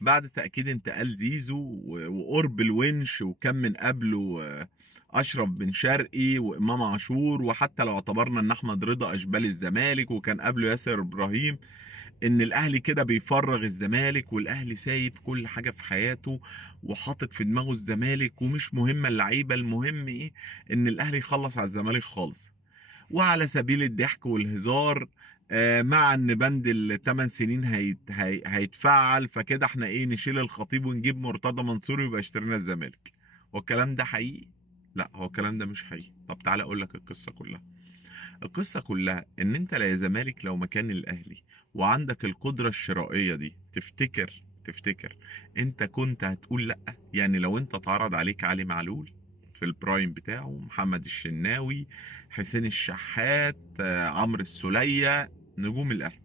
بعد تأكيد انتقال زيزو وقرب الونش، وكان من قبله أشرف بن شرقي وإمام عاشور، وحتى لو اعتبرنا إن أحمد رضا أشبال الزمالك، وكان قبله ياسر إبراهيم، إن الأهلي كده بيفرغ الزمالك، والأهلي سايب كل حاجة في حياته وحاطط في دماغه الزمالك، ومش مهمة اللعيبة، المهم إيه؟ إن الأهلي يخلص على الزمالك خالص. وعلى سبيل الضحك والهزار، مع ان بند الثمان سنين هيتفعل، فكده احنا ايه، نشيل الخطيب ونجيب مرتضى منصور ويبقى اشترينا الزمالك. والكلام ده حقيقي؟ لا، هو الكلام ده مش حقيقي. طب تعالى اقول لك القصه كلها. القصه كلها ان انت لا، يا زمالك لو مكان الاهلي وعندك القدره الشرائيه دي، تفتكر انت كنت هتقول لا؟ يعني لو انت اتعرض عليك علي معلول في البرايم بتاعه، محمد الشناوي، حسين الشحات، عمرو السولية، نجوم الاهلي،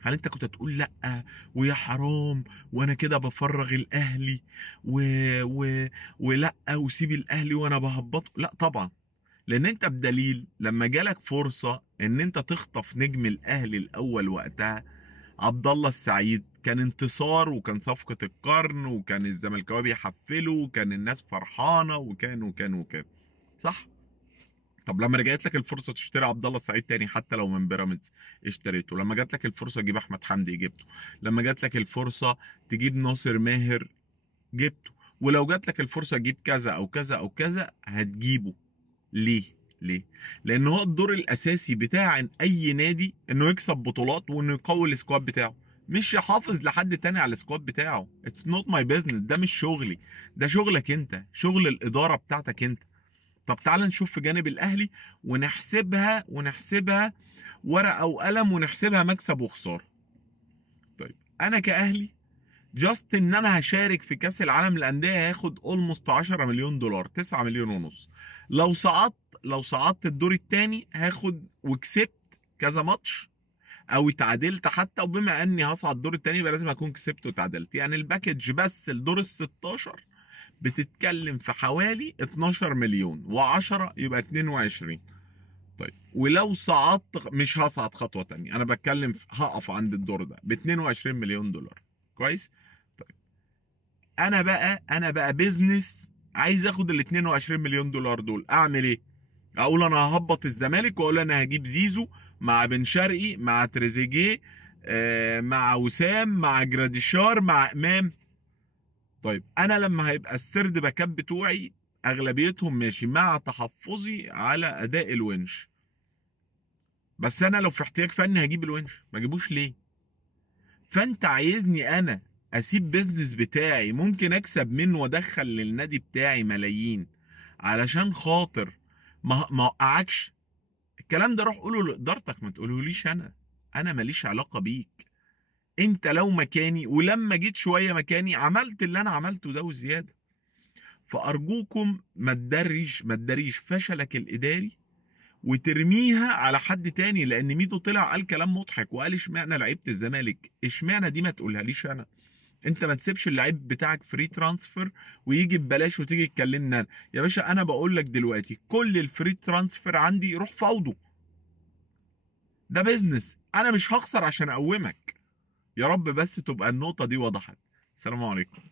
هل انت كنت هتقول لا ويا حرام وانا كده بفرغ الاهلي و... و... ولا وسيب الاهلي وانا بهبطه؟ لا طبعا. لان انت بدليل لما جالك فرصه ان انت تخطف نجم الاهلي الاول وقتها، عبد الله السعيد، كان انتصار وكان صفقه القرن، وكان الزملكاويه بيحفلوا، وكان الناس فرحانه، وكان صح. طب لما رجعت لك الفرصه تشتري عبد الله السعيد تاني حتى لو من بيراميدز، اشتريته. لما جات لك الفرصه تجيب احمد حمدي، جبته. لما جات لك الفرصه تجيب ناصر ماهر، جبته. ولو جات لك الفرصه تجيب كذا او كذا او كذا، هتجيبه. ليه؟ ليه؟ لان هو الدور الاساسي بتاع اي نادي انه يكسب بطولات وانه يقوي السكواد بتاعه، مش يحافظ لحد تاني على السكواد بتاعه. اتس نوت ماي بيزنس، ده مش شغلي، ده شغلك انت، شغل الاداره بتاعتك انت. طب تعال نشوف في جانب الاهلي ونحسبها ورقه وقلم، ونحسبها مكسب وخساره. طيب انا كاهلي، جاست ان انا هشارك في كاس العالم للانديه هاخد اولموست 10 مليون دولار، 9 مليون ونص. لو صعدت الدور الثاني هاخد، وكسبت كذا ماتش او اتعادلت حتى، وبما اني هصعد الدور الثاني يبقى لازم اكون كسبت وتعادلت، يعني الباكج بس الدور ال 16 بتتكلم في حوالي 12 مليون، و10 يبقى 22. طيب ولو صعدت، مش هصعد خطوه تانية، انا بتكلم في هقف عند الدور ده ب 22 مليون دولار. كويس. انا بقى بيزنس عايز اخد ال 22 مليون دولار دول، اعمل ايه؟ اقول انا ههبط الزمالك واقول انا هجيب زيزو مع بن شرقي مع تريزيجيه، مع وسام مع جراديشار مع امام. طيب انا لما هيبقى السرد باكات بتوعي اغلبيتهم ماشي، مع تحفظي على اداء الونش، بس انا لو في احتياج فني هجيب الونش، ما اجيبوش ليه؟ فانت عايزني انا اسيب بيزنس بتاعي ممكن اكسب منه وادخل للنادي بتاعي ملايين علشان خاطر ما اوقعكش؟ الكلام ده روح قوله لادارتك، ما تقولهوليش انا ماليش علاقه بيك. انت لو مكاني، ولما جيت شويه مكاني عملت اللي انا عملته ده وزياده. فارجوكم ما تدريش فشلك الاداري وترميها على حد تاني، لان ميدو طلع قال كلام مضحك وقال اشمعنى لعيبه الزمالك، اشمعنى دي ما تقولها ليش انا؟ انت ما تسيبش اللعيب بتاعك فري ترانسفير ويجي ببلاش وتيجي تكلمنا أنا. يا باشا انا بقول لك دلوقتي كل الفري ترانسفير عندي روح فاوضه، ده بيزنس، انا مش هخسر عشان اقومك. يا رب بس تبقى النقطة دي وضحت. السلام عليكم.